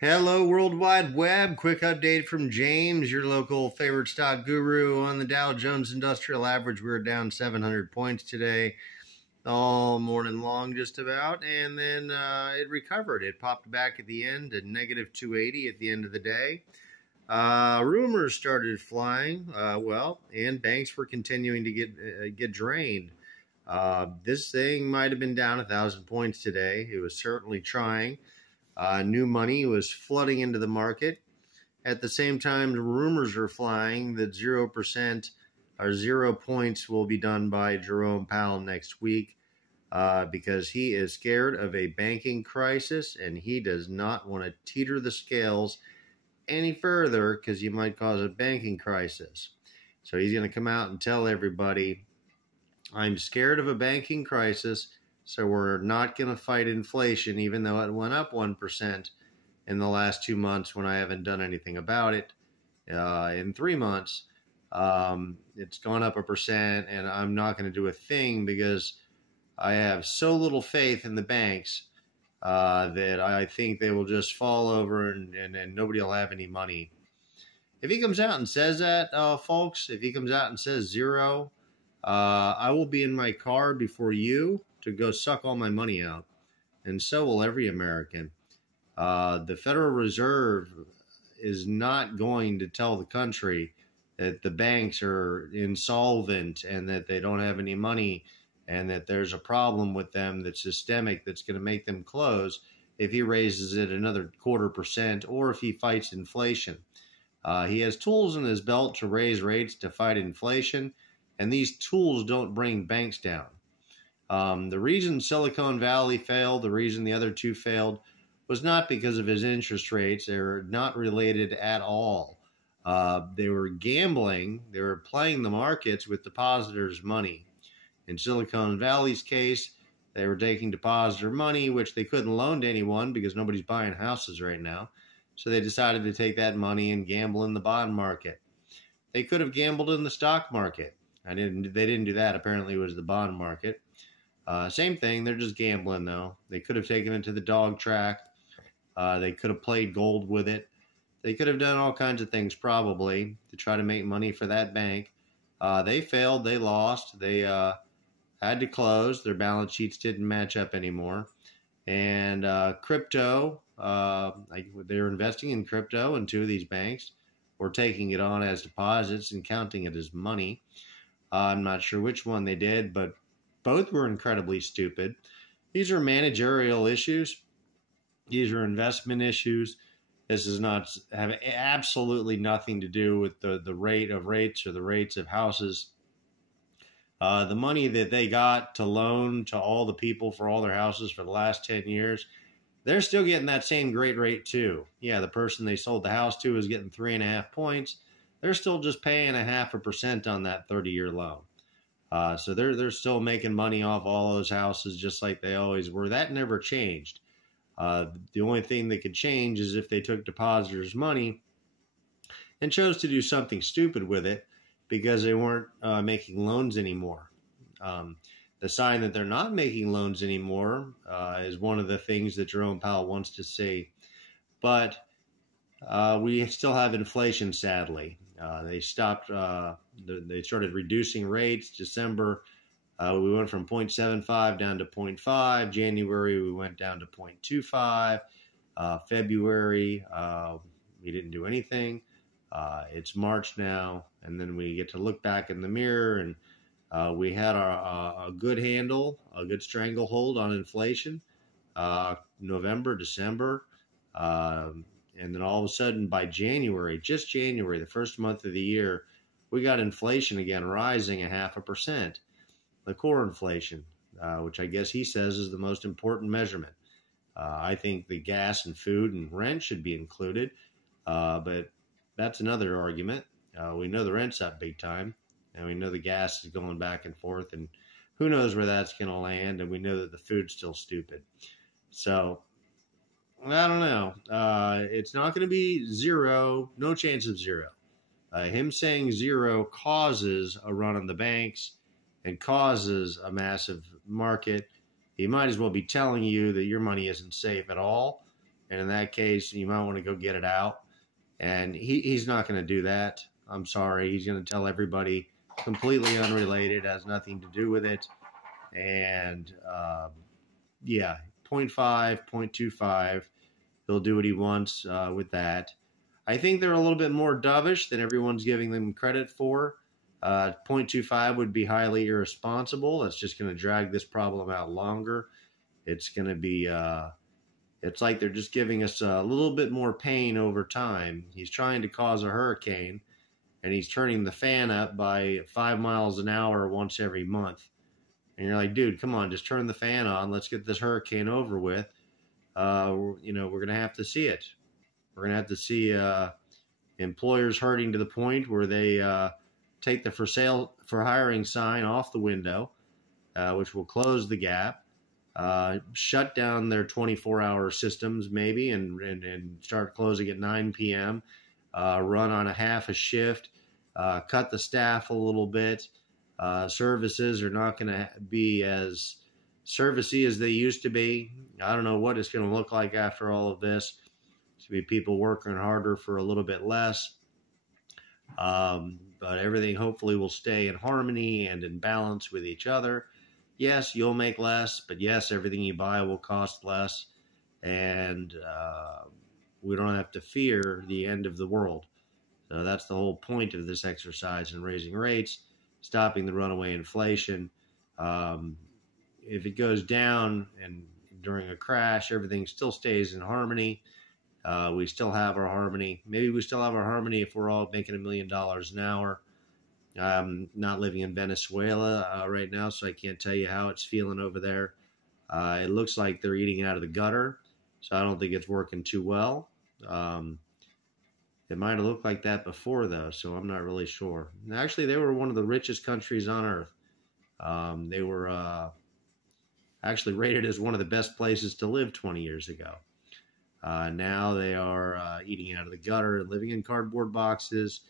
Hello, World Wide Web. Quick update from James, your local favorite stock guru. On the Dow Jones Industrial Average, we're down 700 points today, all morning long just about, and then it recovered. It popped back at the end at negative 280 at the end of the day. Rumors started flying, and banks were continuing to get drained. This thing might have been down 1,000 points today. It was certainly trying. New money was flooding into the market. At the same time, the rumors are flying that 0% or 0 points will be done by Jerome Powell next week because he is scared of a banking crisis and he does not want to teeter the scales any further because you might cause a banking crisis. So he's going to come out and tell everybody, I'm scared of a banking crisis. So we're not going to fight inflation, even though it went up 1% in the last 2 months when I haven't done anything about it. In 3 months, it's gone up 1%, and I'm not going to do a thing because I have so little faith in the banks that I think they will just fall over and nobody will have any money. If he comes out and says that, folks, if he comes out and says 0, I will be in my car before you to go suck all my money out, and so will every American. The Federal Reserve is not going to tell the country that the banks are insolvent and that they don't have any money and that there's a problem with them that's systemic that's going to make them close if he raises it another 0.25% or if he fights inflation. He has tools in his belt to raise rates to fight inflation, and these tools don't bring banks down. The reason Silicon Valley failed, the reason the other two failed, was not because of his interest rates. They were not related at all. They were gambling. They were playing the markets with depositors' money. In Silicon Valley's case, they were taking depositor money, which they couldn't loan to anyone because nobody's buying houses right now. So they decided to take that money and gamble in the bond market. They could have gambled in the stock market. They didn't do that. Apparently, it was the bond market. Same thing. They're just gambling, though. They could have taken it to the dog track. They could have played gold with it. They could have done all kinds of things probably to try to make money for that bank. They failed. They lost. They had to close. Their balance sheets didn't match up anymore. And crypto, they were investing in crypto, and two of these banks were taking it on as deposits and counting it as money. I'm not sure which one they did, but both were incredibly stupid. These are managerial issues. These are investment issues. This does not have absolutely nothing to do with the rate of rates or the rates of houses. The money that they got to loan to all the people for all their houses for the last 10 years, they're still getting that same great rate too. Yeah, the person they sold the house to is getting 3.5 points. They're still just paying 0.5% on that 30-year loan. So they're still making money off all those houses just like they always were. That never changed. The only thing that could change is if they took depositors' money and chose to do something stupid with it because they weren't making loans anymore. The sign that they're not making loans anymore is one of the things that Jerome Powell wants to see. But we still have inflation, sadly. They stopped. They started reducing rates. December, we went from 0.75 down to 0.5. January, we went down to 0.25. February, we didn't do anything. It's March now, and then we get to look back in the mirror, and we had a good handle, a good stranglehold on inflation. November, December. And then all of a sudden by January, just January, the first month of the year, we got inflation again rising 0.5%. The core inflation, which I guess he says is the most important measurement. I think the gas and food and rent should be included, but that's another argument. We know the rent's up big time, and we know the gas is going back and forth, and who knows where that's going to land, and we know that the food's still stupid. So I don't know. It's not going to be 0, no chance of 0. Him saying 0 causes a run on the banks and causes a massive market. He might as well be telling you that your money isn't safe at all And in that case, you might want to go get it out. And he's not going to do that. I'm sorry. He's going to tell everybody completely unrelated, has nothing to do with it. And yeah, 0.5, 0.25. He'll do what he wants with that. I think they're a little bit more dovish than everyone's giving them credit for. 0.25 would be highly irresponsible. That's just going to drag this problem out longer. It's going to be, it's like they're just giving us a little bit more pain over time. He's trying to cause a hurricane, and he's turning the fan up by 5 miles an hour once every month. And you're like, dude, come on, just turn the fan on. Let's get this hurricane over with. You know, we're going to have to see it. We're going to have to see employers hurting to the point where they take the for sale for hiring sign off the window, which will close the gap, shut down their 24-hour systems maybe and start closing at 9 p.m., run on a half a shift, cut the staff a little bit. Services are not going to be as servicey as they used to be. I don't know what it's going to look like after all of this. To be people working harder for a little bit less. But everything hopefully will stay in harmony and in balance with each other. Yes, you'll make less, but yes, everything you buy will cost less. And we don't have to fear the end of the world. So that's the whole point of this exercise in raising rates, stopping the runaway inflation. If it goes down and during a crash, everything still stays in harmony. We still have our harmony. Maybe we still have our harmony if we're all making $1 million an hour. I'm not living in Venezuela right now, so I can't tell you how it's feeling over there. It looks like they're eating out of the gutter, so I don't think it's working too well. It might have looked like that before, though, so I'm not really sure. Actually, they were one of the richest countries on earth. They were actually rated as one of the best places to live 20 years ago. Now they are eating out of the gutter, living in cardboard boxes,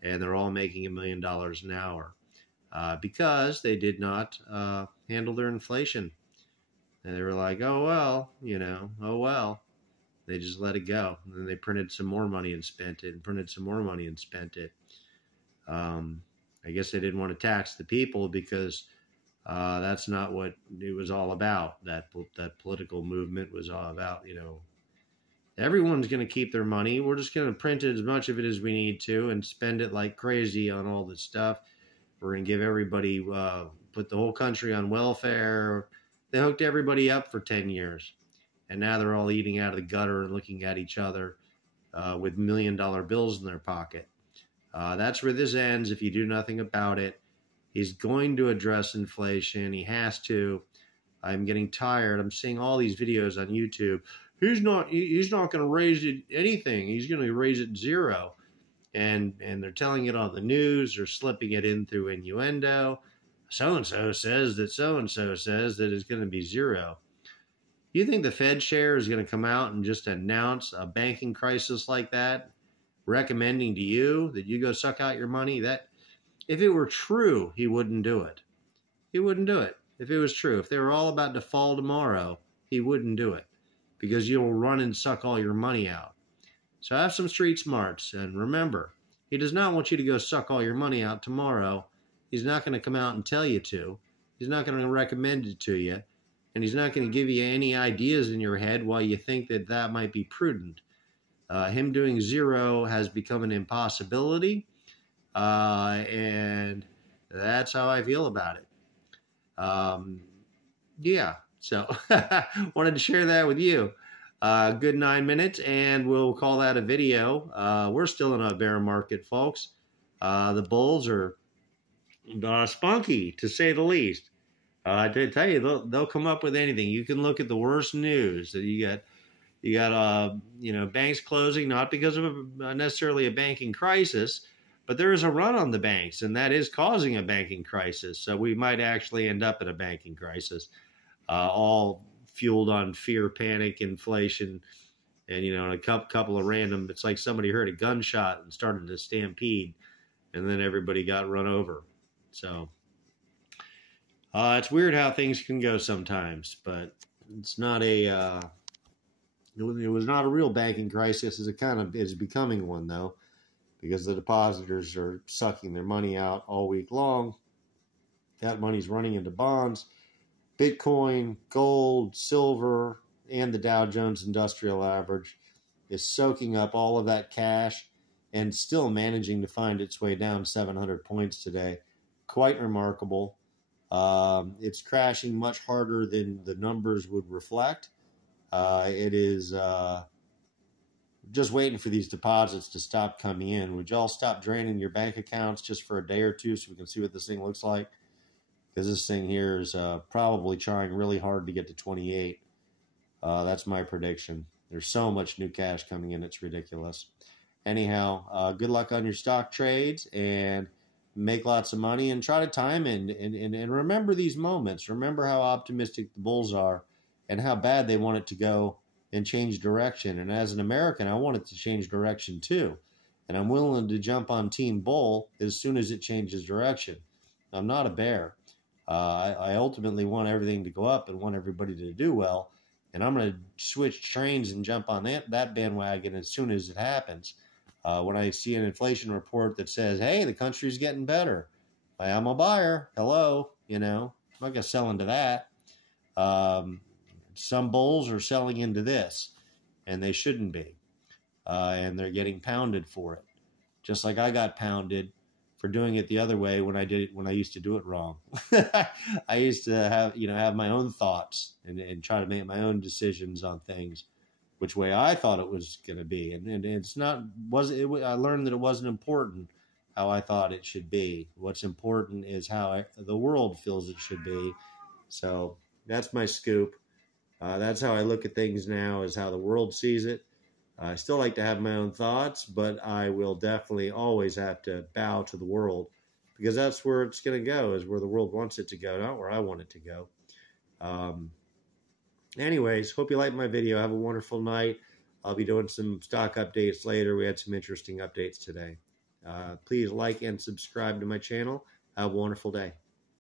and they're all making $1 million an hour because they did not handle their inflation. And they were like, oh, well, you know, oh, well. They just let it go. And then they printed some more money and spent it, and printed some more money and spent it. I guess they didn't want to tax the people because that's not what it was all about. That political movement was all about, you know, everyone's going to keep their money. We're just going to print as much of it as we need to and spend it like crazy on all this stuff. We're going to give everybody, put the whole country on welfare. They hooked everybody up for 10 years. And now they're all eating out of the gutter and looking at each other with $1 million bills in their pocket. That's where this ends if you do nothing about it. He's going to address inflation. He has to. I'm getting tired. I'm seeing all these videos on YouTube. He's not going to raise it anything. He's going to raise it zero. And they're telling it on the news or slipping it in through innuendo. So-and-so says that so-and-so says that it's going to be zero. You think the Fed chair is going to come out and just announce a banking crisis like that, recommending to you that you go suck out your money? That, if it were true, he wouldn't do it. He wouldn't do it. If it was true, if they were all about to fall tomorrow, he wouldn't do it because you'll run and suck all your money out. So have some street smarts, and remember, he does not want you to go suck all your money out tomorrow. He's not going to come out and tell you to. He's not going to recommend it to you. And he's not going to give you any ideas in your head why you think that that might be prudent. Him doing zero has become an impossibility, and that's how I feel about it. Yeah, so wanted to share that with you. Good 9 minutes, and we'll call that a video. We're still in a bear market, folks. The bulls are spunky, to say the least. To tell you, they'll come up with anything. You can look at the worst news that you got banks closing, not because of necessarily a banking crisis, but there is a run on the banks, and that is causing a banking crisis. So we might actually end up in a banking crisis, all fueled on fear, panic, inflation, and a couple of random. It's like somebody heard a gunshot and started a stampede, and then everybody got run over. So. It's weird how things can go sometimes, but it's not a It was not a real banking crisis. It kind of is becoming one, though, because the depositors are sucking their money out all week long. That money's running into bonds, Bitcoin, gold, silver, and the Dow Jones Industrial Average is soaking up all of that cash and still managing to find its way down 700 points today. Quite remarkable. It's crashing much harder than the numbers would reflect. It is just waiting for these deposits to stop coming in. Would y'all stop draining your bank accounts just for a day or two so we can see what this thing looks like? Because this thing here is probably trying really hard to get to 28. That's my prediction. There's so much new cash coming in, it's ridiculous. Anyhow, good luck on your stock trades and make lots of money and try to time and remember these moments. Remember how optimistic the bulls are and how bad they want it to go and change direction. And as an American, I want it to change direction too. And I'm willing to jump on Team Bull as soon as it changes direction. I'm not a bear. I ultimately want everything to go up and want everybody to do well. And I'm going to switch trains and jump on that bandwagon as soon as it happens. When I see an inflation report that says, hey, the country's getting better, I'm a buyer. Hello, I'm not going to sell into that. Some bulls are selling into this, and they shouldn't be. And they're getting pounded for it. Just like I got pounded for doing it the other way when I used to do it wrong. I used to have my own thoughts and try to make my own decisions on things, which way I thought it was going to be. And it's not, I learned that it wasn't important how I thought it should be. What's important is how the world feels it should be. So that's my scoop. That's how I look at things now, is how the world sees it. I still like to have my own thoughts, but I will definitely always have to bow to the world, because that's where it's going to go, is where the world wants it to go, not where I want it to go. Anyways, hope you liked my video. Have a wonderful night. I'll be doing some stock updates later. We had some interesting updates today. Please like and subscribe to my channel. Have a wonderful day.